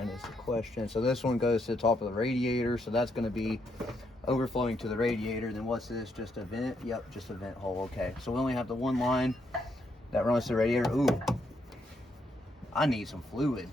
line is the question. So this one goes to the top of the radiator, so that's going to be overflowing to the radiator. Then what's this? Just a vent? Yep, just a vent hole. Okay, so we only have the one line that runs to the radiator. Ooh, I need some fluid.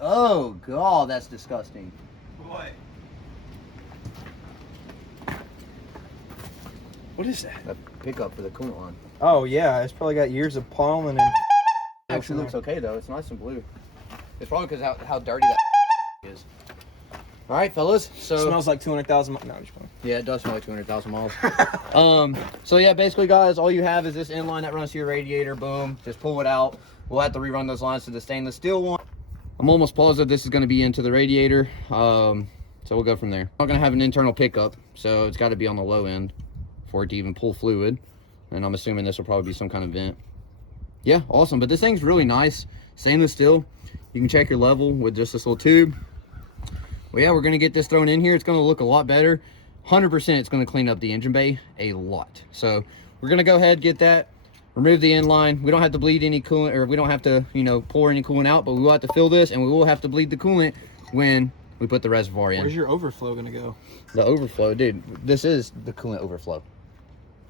Oh god, that's disgusting. What? What is that? A pickup for the coolant line. Oh yeah, it's probably got years of pollen and. Actually looks okay though. It's nice and blue. It's probably because how dirty that is. All right, fellas. So smells like 200,000. No, I'm just kidding. Yeah, it does smell like 200,000 miles. So yeah, basically, guys, all you have is this inline that runs to your radiator. Boom, just pull it out. We'll have to rerun those lines to the stainless steel one. I'm almost positive this is going to be into the radiator. So we'll go from there. I'm not going to have an internal pickup, so it's got to be on the low end for it to even pull fluid. And I'm assuming this will probably be some kind of vent. Yeah, awesome. But this thing's really nice. Stainless steel. You can check your level with just this little tube. Well, yeah, we're going to get this thrown in here. It's going to look a lot better. 100% it's going to clean up the engine bay a lot. So we're going to go ahead, get that, remove the inline. We don't have to bleed any coolant, or we don't have to, you know, pour any coolant out, but we will have to fill this, and we will have to bleed the coolant when we put the reservoir in. Where's your overflow going to go? The overflow, dude, this is the coolant overflow.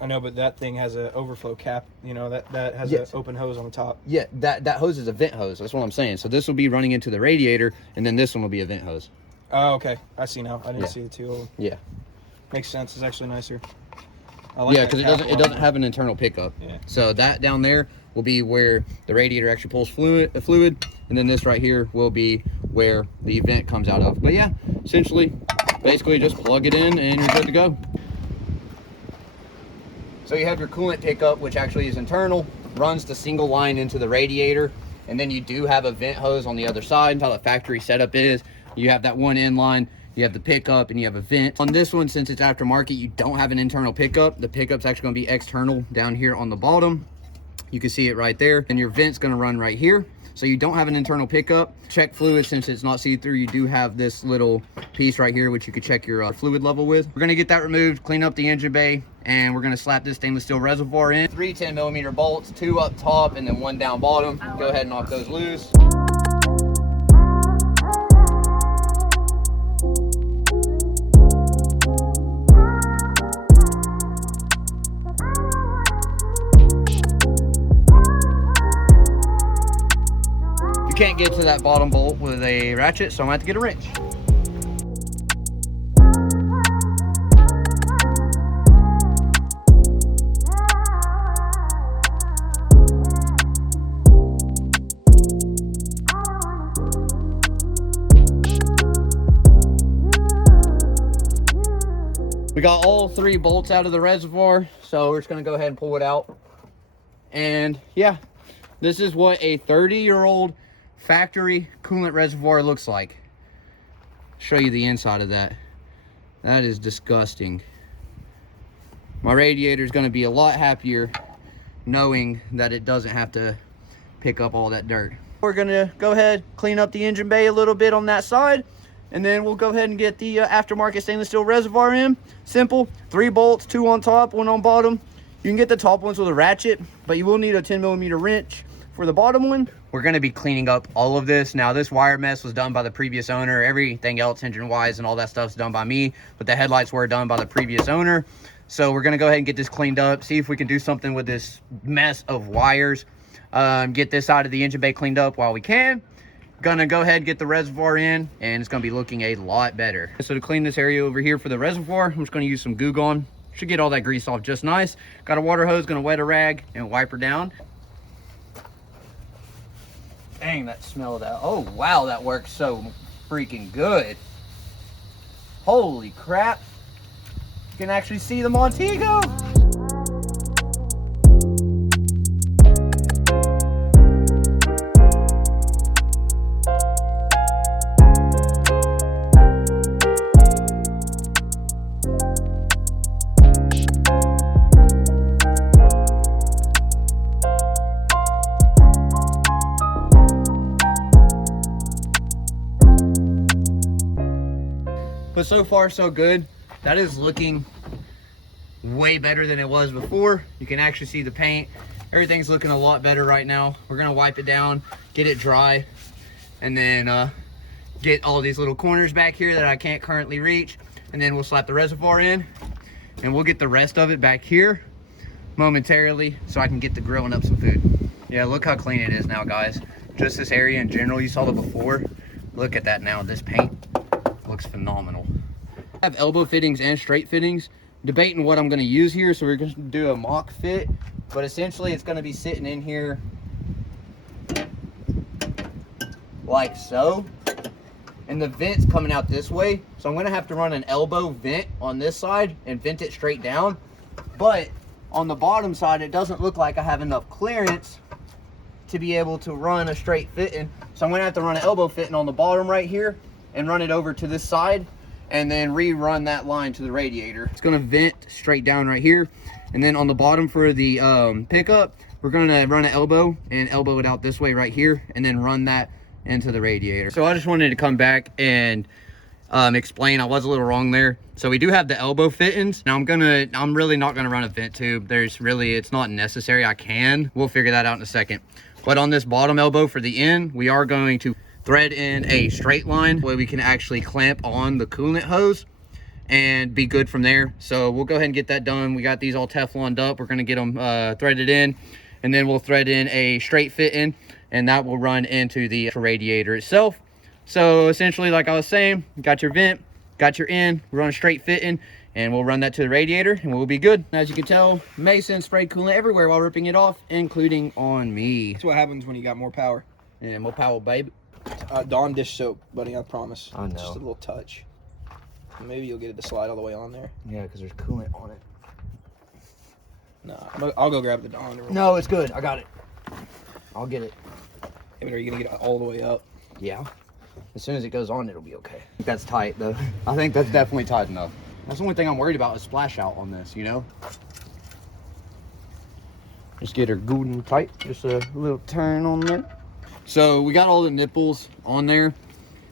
I know, but that thing has an overflow cap, you know, that has an open hose on the top. Yeah, that hose is a vent hose. That's what I'm saying. So this will be running into the radiator, and then this one will be a vent hose. Oh, okay. I see now. I didn't see the two. Yeah. Makes sense. It's actually nicer. I like yeah, because it doesn't have an internal pickup. Yeah. So that down there will be where the radiator actually pulls fluid, and then this right here will be where the vent comes out of. But yeah, essentially, basically just plug it in and you're good to go. So you have your coolant pickup, which actually is internal, runs the single line into the radiator, and then you do have a vent hose on the other side. How the factory setup is, you have that one inline, you have the pickup, and you have a vent. On this one, since it's aftermarket, you don't have an internal pickup. The pickup's actually going to be external down here on the bottom. You can see it right there, and your vent's going to run right here. So you don't have an internal pickup. Check fluid, since it's not see-through. You do have this little piece right here, which you could check your fluid level with. We're going to get that removed, clean up the engine bay, and we're going to slap this stainless steel reservoir in. 3 10mm bolts, 2 up top and then 1 down bottom. Go ahead and knock those loose. You can't get to that bottom bolt with a ratchet, so I'm going to have to get a wrench. We got all 3 bolts out of the reservoir, so we're just going to go ahead and pull it out. And yeah, this is what a 30-year-old factory coolant reservoir looks like. Show you the inside of that. That is disgusting. My radiator is going to be a lot happier knowing that it doesn't have to pick up all that dirt. We're going to go ahead, clean up the engine bay a little bit on that side, and then we'll go ahead and get the aftermarket stainless steel reservoir in. Simple. 3 bolts, 2 on top, 1 on bottom. You can get the top ones with a ratchet, but you will need a 10mm wrench for the bottom one. We're going to be cleaning up all of this. Now, this wire mess was done by the previous owner. Everything else, engine-wise and all that stuff's done by me, but the headlights were done by the previous owner. So we're going to go ahead and get this cleaned up, see if we can do something with this mess of wires. Get this side of the engine bay cleaned up while we can. Gonna go ahead and get the reservoir in, and it's gonna be looking a lot better. So to clean this area over here for the reservoir, I'm just gonna use some Goo Gone. Should get all that grease off just nice. Got a water hose, gonna wet a rag and wipe her down. Dang, that smell of that. Oh, wow, that works so freaking good. Holy crap. You can actually see the Montego. But so far so good. That is looking way better than it was before. You can actually see the paint everything's looking a lot better right now. We're gonna wipe it down, get it dry, and then get all these little corners back here that I can't currently reach, and then we'll slap the reservoir in, and we'll get the rest of it back here momentarily so I can get to grilling up some food. Yeah, look how clean it is now, guys. Just this area in general, you saw it before. Look at that now. This paint looks phenomenal. I have elbow fittings and straight fittings. Debating what I'm going to use here, so we're going to do a mock fit, but essentially it's going to be sitting in here like so, and the vent's coming out this way, so I'm going to have to run an elbow vent on this side and vent it straight down. But on the bottom side, it doesn't look like I have enough clearance to be able to run a straight fitting, so I'm going to have to run an elbow fitting on the bottom right here and run it over to this side, and then rerun that line to the radiator. It's gonna vent straight down right here, and then on the bottom for the pickup, we're gonna run an elbow and elbow it out this way right here, and then run that into the radiator. So I just wanted to come back and explain. I was a little wrong there. So we do have the elbow fittings. Now I'm really not gonna run a vent tube. It's not necessary. We'll figure that out in a second. But on this bottom elbow for the end, we are going to thread in a straight line where we can actually clamp on the coolant hose and be good from there. So we'll go ahead and get that done. We got these all Tefloned up. We're gonna get them threaded in, and then we'll thread in a straight fit in, and that will run into the radiator itself. So essentially, like I was saying, you got your vent, got your in, run a straight fit in, and we'll run that to the radiator and we'll be good. As you can tell, Mason sprayed coolant everywhere while ripping it off, including on me. That's what happens when you got more power. Yeah, more power, baby. Dawn dish soap, buddy, I promise. I know. Just a little touch. Maybe you'll get it to slide all the way on there. Yeah, because there's coolant on it. Nah, I'll go grab the Dawn. No, it's good. I got it. I'll get it. Hey, but are you going to get it all the way up? Yeah. As soon as it goes on, it'll be okay. That's tight, though. I think that's definitely tight enough. That's the only thing I'm worried about is splash out on this, you know? Just get her good and tight. Just a little turn on there. So we got all the nipples on there.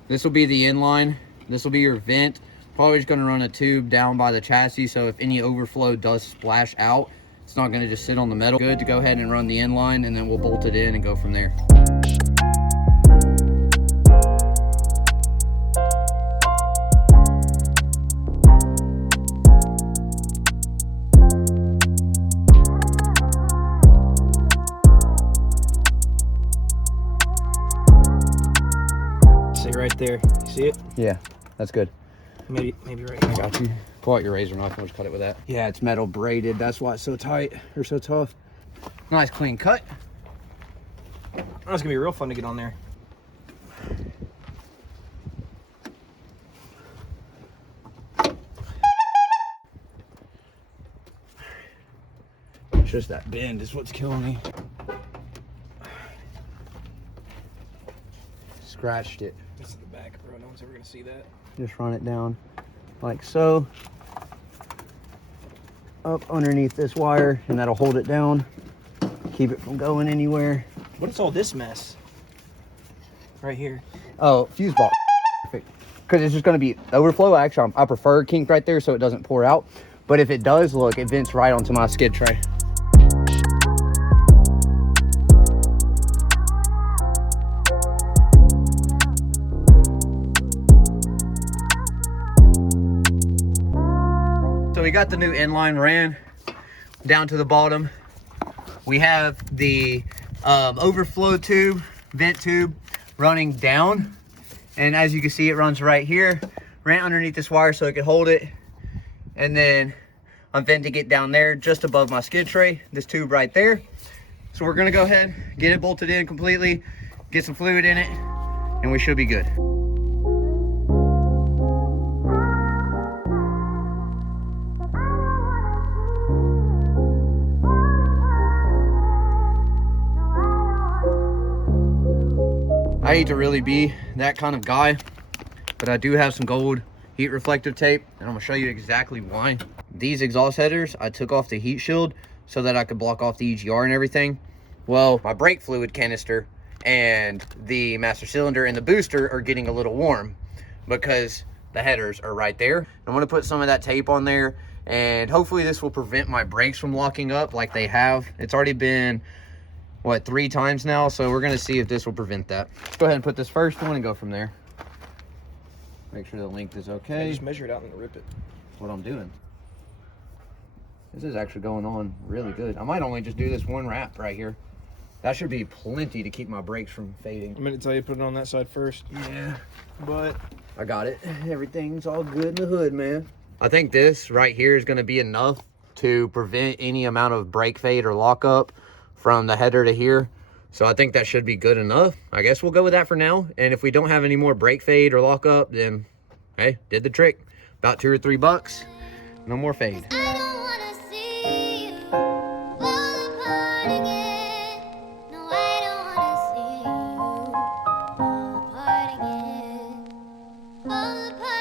This will be the inline. This will be your vent. Probably just gonna run a tube down by the chassis, so if any overflow does splash out, it's not gonna just sit on the metal. Good to go ahead and run the inline, and then we'll bolt it in and go from there. Right there. You see it? Yeah, that's good. Maybe right here. I got you. Pull out your razor knife and we'll just cut it with that. Yeah, it's metal braided. That's why it's so tight or so tough. Nice clean cut. Oh, it's gonna be real fun to get on there. It's just that bend is what's killing me. Scratched it. This is the back, bro. No one's ever gonna see that. Just run it down like so. Up underneath this wire, and that'll hold it down. Keep it from going anywhere. What is all this mess? Right here. Oh, fuse box. Perfect. Because it's just going to be overflow. Actually, I prefer kink right there so it doesn't pour out. But if it does, look, it vents right onto my skid tray. So we got the new inline ran down to the bottom. We have the overflow tube, vent tube running down. And as you can see, it runs right here. Ran underneath this wire so it could hold it. And then I'm venting it down there just above my skid tray, this tube right there. So we're gonna go ahead, get it bolted in completely, get some fluid in it, and we should be good. I hate to really be that kind of guy, but I do have some gold heat reflective tape, and I'm gonna show you exactly why. These exhaust headers, I took off the heat shield so that I could block off the EGR and everything. Well, my brake fluid canister and the master cylinder and the booster are getting a little warm because the headers are right there. I'm gonna put some of that tape on there And hopefully this will prevent my brakes from locking up like they have. It's already been, what, 3 times now? So we're gonna see if this will prevent that. Let's go ahead and put this first one and go from there. Make sure the length is okay. Yeah, just measure it out and rip it. That's what I'm doing. This is actually going on really good. I might only just do this one wrap right here. That should be plenty to keep my brakes from fading. I'm gonna tell you put it on that side first. Yeah. But I got it. Everything's all good in the hood, man. I think this right here is gonna be enough to prevent any amount of brake fade or lockup from the header to here. So I think that should be good enough. I guess we'll go with that for now. And if we don't have any more brake fade or lockup, then hey, did the trick. About $2 or $3. No more fade. All apart.